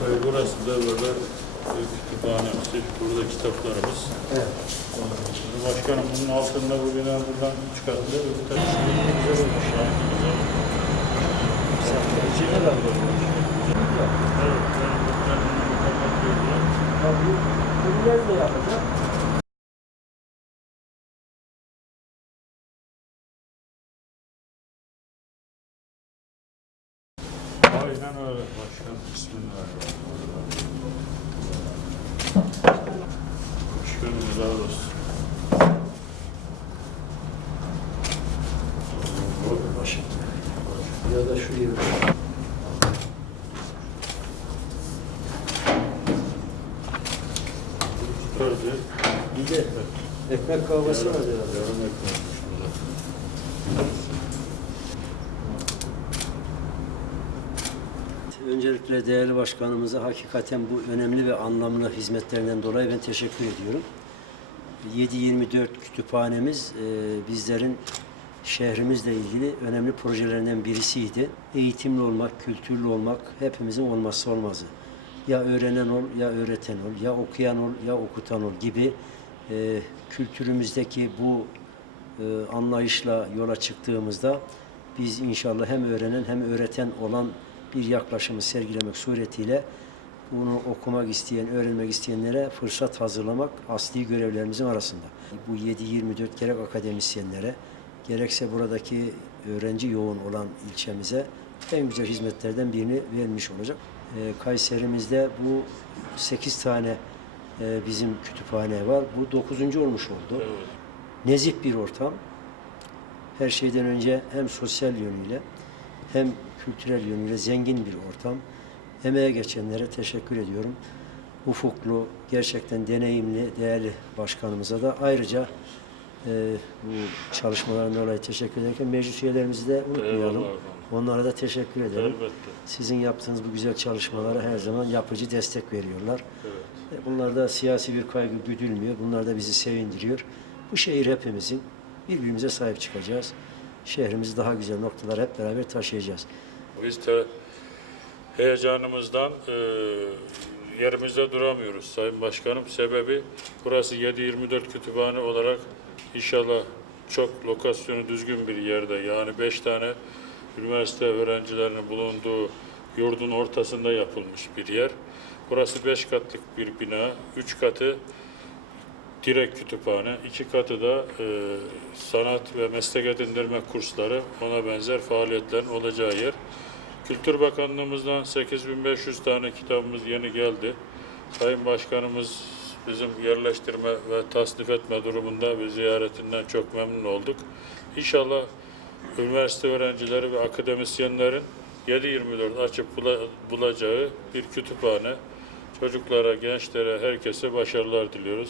burası da böyle kütüphanemiz. Burada kitaplarımız. Evet. Başkanım bunun altında bu bina buradan çıkartılıyor. Bir tanesi güzel olmuş. Güzel. İçine de var. Evet, yani buradan kapatıyorlar. Tabii. Bunlar da yapacak. Aynen öyle başkanım. Bismillahirrahmanirrahim. Başkanım helal olsun. Ya da şu yeri. Öyle. Bir de ekmek kahvesi var herhalde. Yarım ekmekmiş Öncelikle değerli başkanımıza hakikaten bu önemli ve anlamlı hizmetlerinden dolayı ben teşekkür ediyorum. 7-24 kütüphanemiz e, bizlerin şehrimizle ilgili önemli projelerinden birisiydi. Eğitimli olmak, kültürlü olmak hepimizin olmazsa olmazı. Ya öğrenen ol, ya öğreten ol, ya okuyan ol, ya okutan ol gibi e, kültürümüzdeki bu e, anlayışla yola çıktığımızda biz inşallah hem öğrenen hem öğreten olan bir yaklaşımı sergilemek suretiyle bunu okumak isteyen, öğrenmek isteyenlere fırsat hazırlamak asli görevlerimizin arasında. Bu 7-24 gerek akademisyenlere, gerekse buradaki öğrenci yoğun olan ilçemize en güzel hizmetlerden birini vermiş olacak. Ee, Kayserimizde bu 8 tane e, bizim kütüphane var. Bu 9. olmuş oldu. Nezih bir ortam. Her şeyden önce hem sosyal yönüyle hem kültürel yönüyle zengin bir ortam. Emeğe geçenlere teşekkür ediyorum. Ufuklu, gerçekten deneyimli, değerli başkanımıza da ayrıca e, bu çalışmalarından dolayı teşekkür ederken meclis üyelerimizi de unutmayalım. Eyvallah. Onlara da teşekkür ederim. Elbette. Sizin yaptığınız bu güzel çalışmalara her zaman yapıcı destek veriyorlar. Evet. E, Bunlar da siyasi bir kaygı güdülmüyor. Bunlar da bizi sevindiriyor. Bu şehir hepimizin. Birbirimize sahip çıkacağız. Şehrimizi daha güzel noktalara hep beraber taşıyacağız. Biz de heyecanımızdan e, yerimizde duramıyoruz Sayın Başkanım. Sebebi burası 7-24 kütüphane olarak inşallah çok lokasyonu düzgün bir yerde. Yani 5 tane üniversite öğrencilerinin bulunduğu yurdun ortasında yapılmış bir yer. Burası 5 katlık bir bina. 3 katı direkt kütüphane, iki katı da e, sanat ve meslek edindirme kursları, ona benzer faaliyetlerin olacağı yer. Kültür Bakanlığımızdan 8500 tane kitabımız yeni geldi. Sayın Başkanımız bizim yerleştirme ve tasnif etme durumunda bir ziyaretinden çok memnun olduk. İnşallah üniversite öğrencileri ve akademisyenlerin 7-24 açıp bula- bulacağı bir kütüphane çocuklara, gençlere, herkese başarılar diliyoruz.